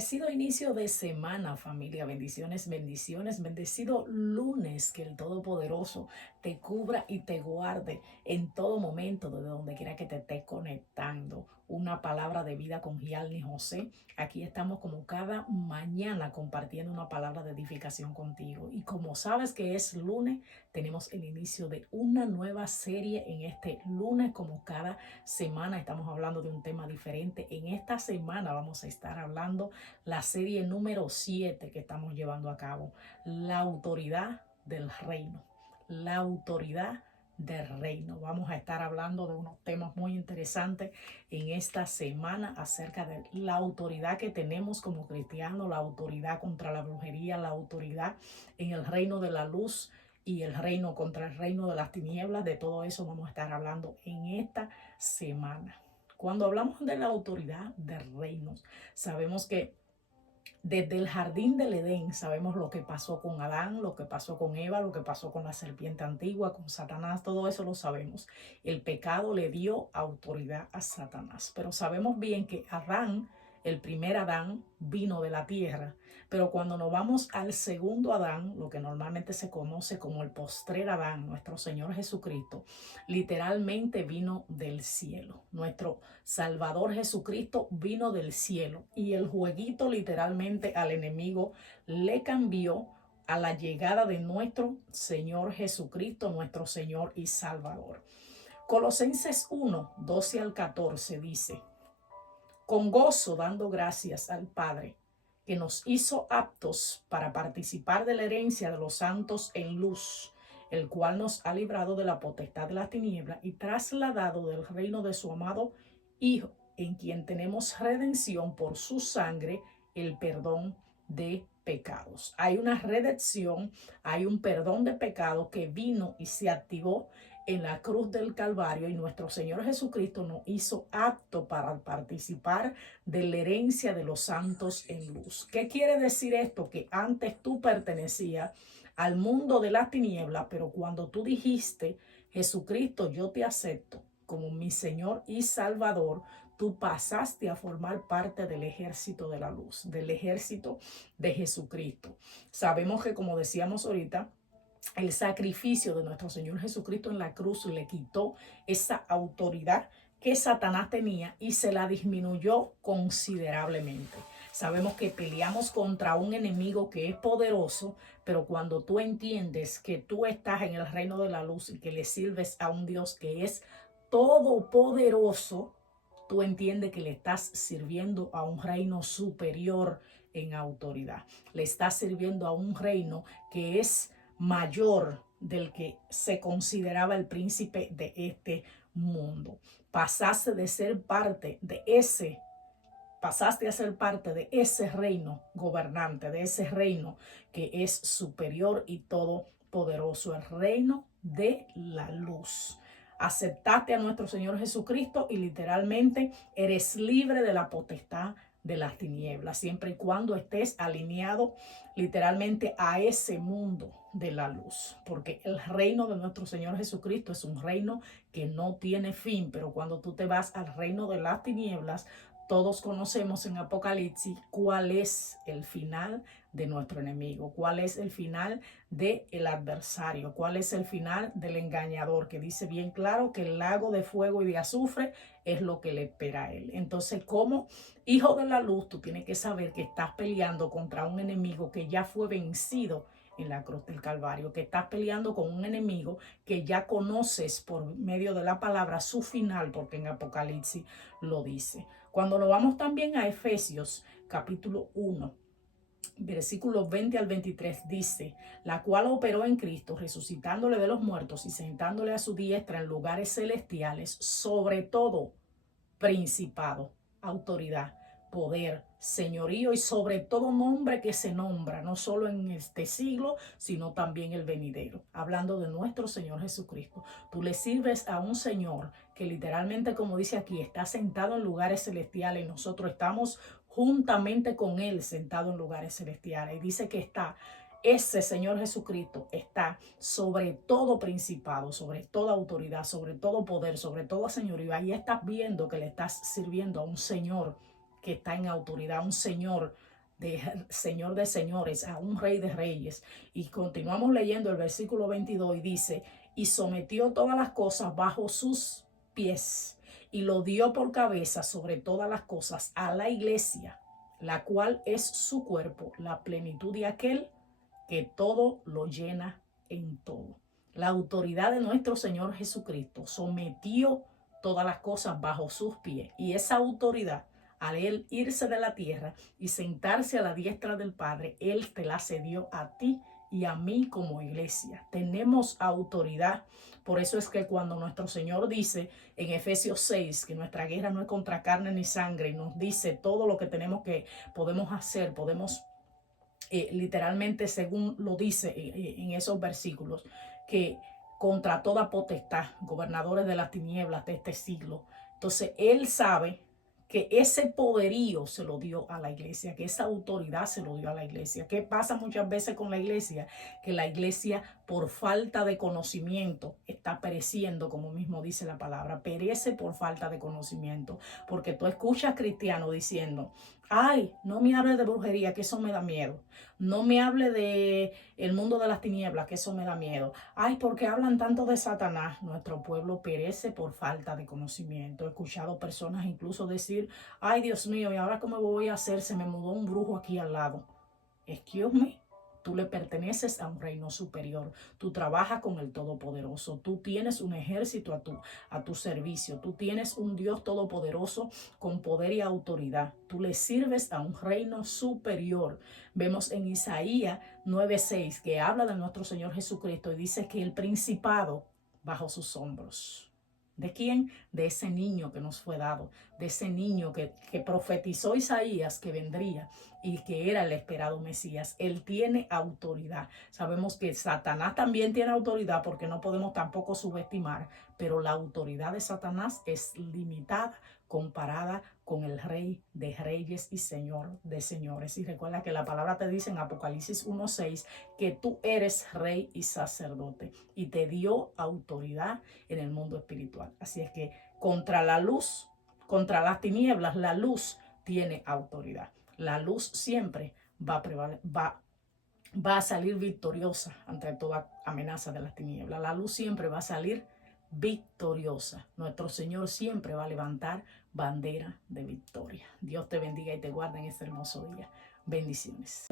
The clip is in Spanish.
Bendecido inicio de semana, familia. Bendiciones, bendiciones. Bendecido lunes. Que el Todopoderoso te cubra y te guarde en todo momento, desde donde quiera que te estés conectando. Una palabra de vida con Gianni José. Aquí estamos como cada mañana compartiendo una palabra de edificación contigo. Y como sabes que es lunes, tenemos el inicio de una nueva serie en este lunes. Como cada semana estamos hablando de un tema diferente. En esta semana vamos a estar hablando la serie número 7 que estamos llevando a cabo, la autoridad del reino. La autoridad del reino. Vamos a estar hablando de unos temas muy interesantes en esta semana acerca de la autoridad que tenemos como cristianos, la autoridad contra la brujería, la autoridad en el reino de la luz y el reino contra el reino de las tinieblas. De todo eso vamos a estar hablando en esta semana. Cuando hablamos de la autoridad de reinos, sabemos que desde el jardín del Edén sabemos lo que pasó con Adán, lo que pasó con Eva, lo que pasó con la serpiente antigua, con Satanás, todo eso lo sabemos. El pecado le dio autoridad a Satanás, pero sabemos bien que Adán, el primer Adán, vino de la tierra, pero cuando nos vamos al segundo Adán, lo que normalmente se conoce como el postrer Adán, nuestro Señor Jesucristo, literalmente vino del cielo. Nuestro Salvador Jesucristo vino del cielo y el jueguito literalmente al enemigo le cambió a la llegada de nuestro Señor Jesucristo, nuestro Señor y Salvador. Colosenses 1, 12 al 14 dice: con gozo dando gracias al Padre, que nos hizo aptos para participar de la herencia de los santos en luz, el cual nos ha librado de la potestad de las tinieblas y trasladado del reino de su amado Hijo, en quien tenemos redención por su sangre, el perdón de pecados. Hay una redención, hay un perdón de pecados que vino y se activó en la cruz del Calvario, y nuestro Señor Jesucristo nos hizo apto para participar de la herencia de los santos en luz. ¿Qué quiere decir esto? Que antes tú pertenecías al mundo de las tinieblas, pero cuando tú dijiste: Jesucristo, yo te acepto como mi Señor y Salvador, tú pasaste a formar parte del ejército de la luz, del ejército de Jesucristo. Sabemos que, como decíamos ahorita, el sacrificio de nuestro Señor Jesucristo en la cruz le quitó esa autoridad que Satanás tenía y se la disminuyó considerablemente. Sabemos que peleamos contra un enemigo que es poderoso, pero cuando tú entiendes que tú estás en el reino de la luz y que le sirves a un Dios que es todopoderoso, tú entiendes que le estás sirviendo a un reino superior en autoridad. Le estás sirviendo a un reino que es mayor del que se consideraba el príncipe de este mundo. Pasaste de ser parte de ese Pasaste a ser parte de ese reino gobernante, de ese reino que es superior y todopoderoso, el reino de la luz. Aceptaste a nuestro Señor Jesucristo y literalmente eres libre de la potestad de las tinieblas, siempre y cuando estés alineado literalmente a ese mundo de la luz, porque el reino de nuestro Señor Jesucristo es un reino que no tiene fin, pero cuando tú te vas al reino de las tinieblas, todos conocemos en Apocalipsis cuál es el final de nuestro enemigo, cuál es el final del adversario, cuál es el final del engañador, que dice bien claro que el lago de fuego y de azufre es lo que le espera a él. Entonces, como hijo de la luz, tú tienes que saber que estás peleando contra un enemigo que ya fue vencido en la cruz del Calvario, que estás peleando con un enemigo que ya conoces por medio de la palabra su final, porque en Apocalipsis lo dice. Cuando nos vamos también a Efesios capítulo 1, versículos 20 al 23 dice: la cual operó en Cristo, resucitándole de los muertos y sentándole a su diestra en lugares celestiales, sobre todo principado, autoridad, poder, señorío y sobre todo nombre que se nombra, no solo en este siglo, sino también el venidero. Hablando de nuestro Señor Jesucristo, tú le sirves a un Señor que literalmente, como dice aquí, está sentado en lugares celestiales y nosotros estamos juntamente con Él sentado en lugares celestiales. Y dice que ese Señor Jesucristo está sobre todo principado, sobre toda autoridad, sobre todo poder, sobre toda señoría. Ahí estás viendo que le estás sirviendo a un Señor que está en autoridad, un Señor de Señor de señores a un Rey de reyes. Y continuamos leyendo el versículo 22 y dice, y sometió todas las cosas bajo sus pies y lo dio por cabeza sobre todas las cosas a la iglesia, la cual es su cuerpo, la plenitud de aquel que todo lo llena en todo. La autoridad de nuestro Señor Jesucristo sometió todas las cosas bajo sus pies, y esa autoridad, al él irse de la tierra y sentarse a la diestra del Padre, él te la cedió a ti y a mí como iglesia. Tenemos autoridad. Por eso es que cuando nuestro Señor dice en Efesios 6 que nuestra guerra no es contra carne ni sangre, y nos dice todo lo que podemos hacer, podemos literalmente, según lo dice en esos versículos, que contra toda potestad, gobernadores de las tinieblas de este siglo. Entonces él sabe que ese poderío se lo dio a la iglesia, que esa autoridad se lo dio a la iglesia. ¿Qué pasa muchas veces con la iglesia? Que la iglesia, por falta de conocimiento, está pereciendo, como mismo dice la palabra, perece por falta de conocimiento. Porque tú escuchas cristianos diciendo, ay, no me hable de brujería, que eso me da miedo. No me hable de el mundo de las tinieblas, que eso me da miedo. Ay, porque hablan tanto de Satanás. Nuestro pueblo perece por falta de conocimiento. He escuchado personas incluso decir, ay, Dios mío, ¿y ahora cómo voy a hacer? Se me mudó un brujo aquí al lado. Excuse me. Tú le perteneces a un reino superior. Tú trabajas con el Todopoderoso. Tú tienes un ejército a tu servicio. Tú tienes un Dios todopoderoso con poder y autoridad. Tú le sirves a un reino superior. Vemos en Isaías 9:6 que habla de nuestro Señor Jesucristo y dice que el principado bajo sus hombros. ¿De quién? De ese niño que nos fue dado, de ese niño que profetizó Isaías que vendría y que era el esperado Mesías. Él tiene autoridad. Sabemos que Satanás también tiene autoridad, porque no podemos tampoco subestimar, pero la autoridad de Satanás es limitada comparada con el Rey de reyes y Señor de señores. Y recuerda que la palabra te dice en Apocalipsis 1:6 que tú eres rey y sacerdote, y te dio autoridad en el mundo espiritual. Así es que contra la luz, contra las tinieblas, la luz tiene autoridad. La luz siempre va a salir victoriosa ante toda amenaza de las tinieblas. La luz siempre va a salir victoriosa. Nuestro Señor siempre va a levantar bandera de victoria. Dios te bendiga y te guarde en este hermoso día. Bendiciones.